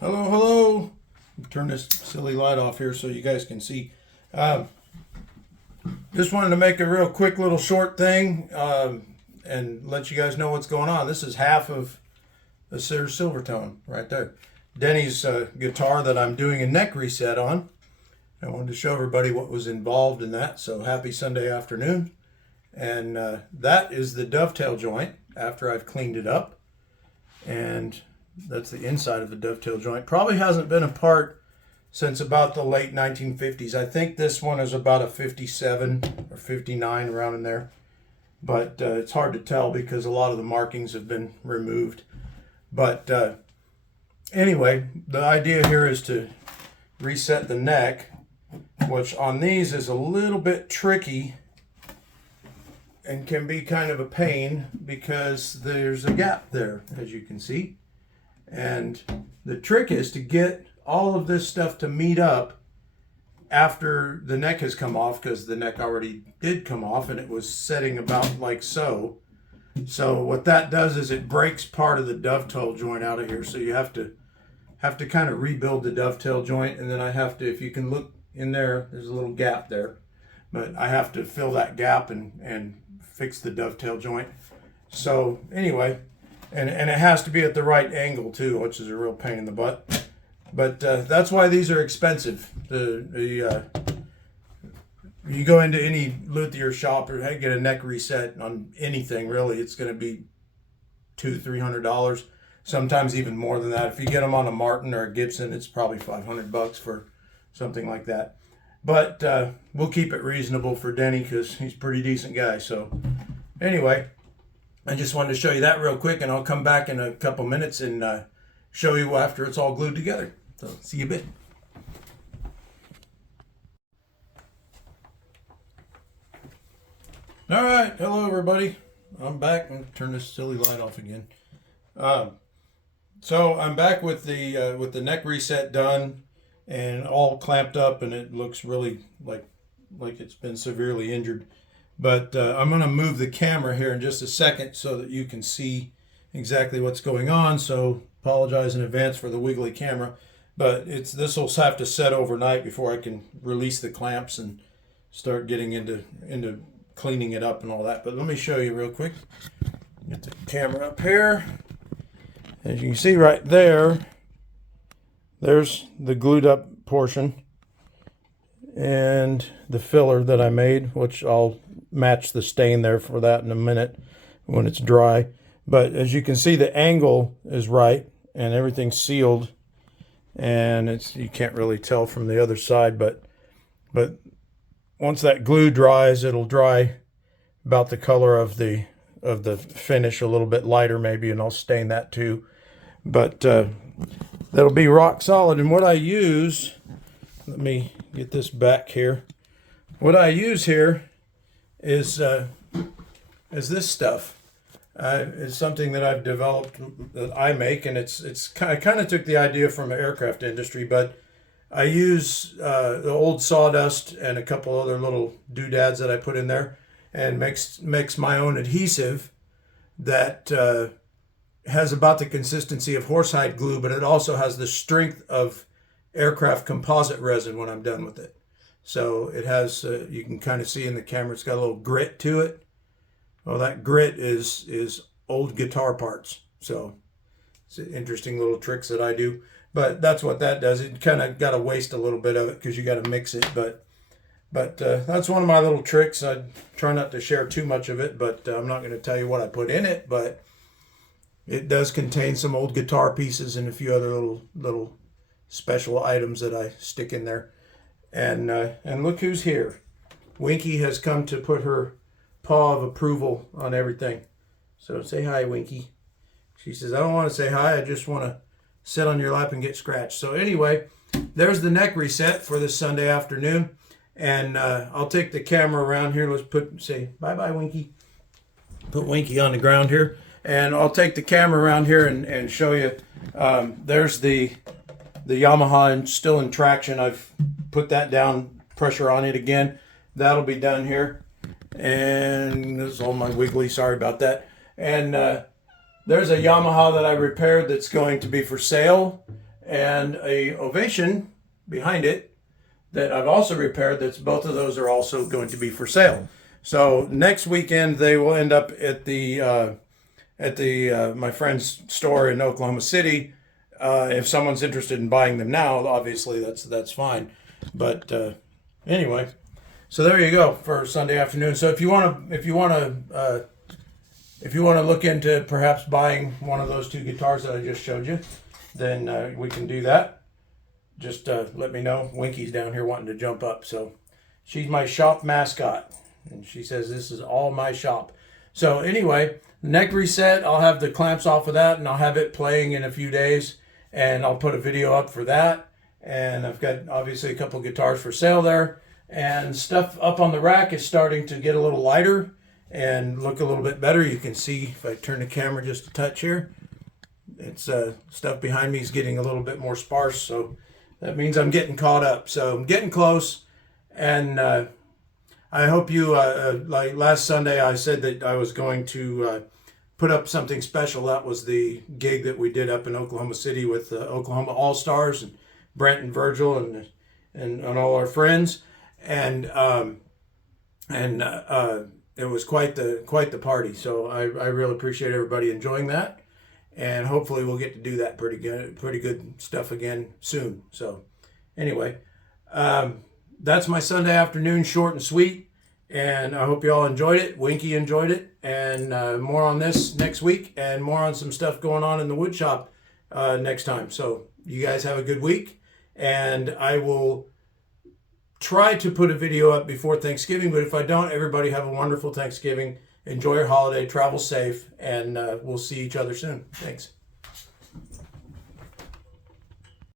Hello, hello. Turn this silly light off here so you guys can see. Just wanted to make a real quick little short thing and let you guys know what's going on. This is half of the Silverstone right there. Denny's guitar that I'm doing a neck reset on. I wanted to show everybody what was involved in that. So happy Sunday afternoon. And that is the dovetail joint after I've cleaned it up. And that's the inside of the dovetail joint. Probably hasn't been apart since about the late 1950s. I think this one is about a 57 or 59, around in there. But it's hard to tell because a lot of the markings have been removed. But anyway, the idea here is to reset the neck, which on these is a little bit tricky and can be kind of a pain because there's a gap there, as you can see. And the trick is to get all of this stuff to meet up after the neck has come off, because the neck already did come off and it was setting about like so. So what that does is it breaks part of the dovetail joint out of here. So you have to kind of rebuild the dovetail joint, and then I have to, if you can look in there, there's a little gap there, but I have to fill that gap and fix the dovetail joint. So anyway, and it has to be at the right angle too, which is a real pain in the butt. But that's why these are expensive. You go into any luthier shop or get a neck reset on anything, really, it's going to be $200-300, sometimes even more than that. If you get them on a Martin or a Gibson, it's probably $500 for something like that. But we'll keep it reasonable for Denny because he's a pretty decent guy. So anyway, I just wanted to show you that real quick, and I'll come back in a couple minutes and show you after it's all glued together. So see you a bit. All right, hello everybody. I'm back. I'm gonna turn this silly light off again. So I'm back with the neck reset done and all clamped up, and it looks really like it's been severely injured. But I'm going to move the camera here in just a second so that you can see exactly what's going on. So apologize in advance for the wiggly camera, but this will have to set overnight before I can release the clamps and start getting into cleaning it up and all that. But let me show you real quick. Get the camera up here. As you can see right there, there's the glued up portion and the filler that I made, which I'll match the stain there for that in a minute when it's dry. But as you can see, the angle is right and everything's sealed, and you can't really tell from the other side, but once that glue dries, it'll dry about the color of the finish, a little bit lighter maybe, and I'll stain that too. But that'll be rock solid. And what I use, let me get this back here. What I use here is this stuff. It's something that I've developed, that I make, and I kind of took the idea from the aircraft industry, but I use the old sawdust and a couple other little doodads that I put in there, and mix my own adhesive that has about the consistency of horsehide glue, but it also has the strength of aircraft composite resin when I'm done with it. So it has, you can kind of see in the camera, it's got a little grit to it. Well, that grit is old guitar parts. So it's interesting little tricks that I do. But that's what that does. It kind of got to waste a little bit of it because you got to mix it. But that's one of my little tricks. I try not to share too much of it, but I'm not going to tell you what I put in it. But it does contain some old guitar pieces and a few other little special items that I stick in there. And look who's here. Winky has come to put her paw of approval on everything. So say hi, Winky. She says, I don't want to say hi. I just want to sit on your lap and get scratched. So anyway, there's the neck reset for this Sunday afternoon. And I'll take the camera around here. Let's say bye-bye, Winky. Put Winky on the ground here. And I'll take the camera around here and show you. There's the Yamaha still in traction. I've put that down, pressure on it again. That'll be done here. And this is all my wiggly, sorry about that. And there's a Yamaha that I repaired that's going to be for sale. and a Ovation behind it that I've also repaired. That's both of those are also going to be for sale. So next weekend they will end up at the my friend's store in Oklahoma City. If someone's interested in buying them now, obviously that's fine. But anyway, so there you go for Sunday afternoon. So if you want to look into perhaps buying one of those two guitars that I just showed you, then we can do that. Just let me know. Winky's down here wanting to jump up, so she's my shop mascot, and she says this is all my shop. So anyway, neck reset, I'll have the clamps off of that, and I'll have it playing in a few days, and I'll put a video up for that. And I've got obviously a couple guitars for sale there, and stuff up on the rack is starting to get a little lighter and look a little bit better. You can see if I turn the camera just a touch here, it's stuff behind me is getting a little bit more sparse, so that means I'm getting caught up. So I'm getting close, and I hope you, like last Sunday I said that I was going to put up something special. That was the gig that we did up in Oklahoma City with Oklahoma All-Stars and Brent and Virgil and all our friends, and it was quite the party. So I really appreciate everybody enjoying that, and hopefully we'll get to do that pretty good stuff again soon. So anyway, that's my Sunday afternoon, short and sweet, and I hope you all enjoyed it. Winky enjoyed it, and more on this next week, and more on some stuff going on in the wood shop next time. So you guys have a good week, and I will try to put a video up before Thanksgiving, but if I don't, everybody have a wonderful Thanksgiving. Enjoy your holiday, travel safe, and we'll see each other soon. Thanks.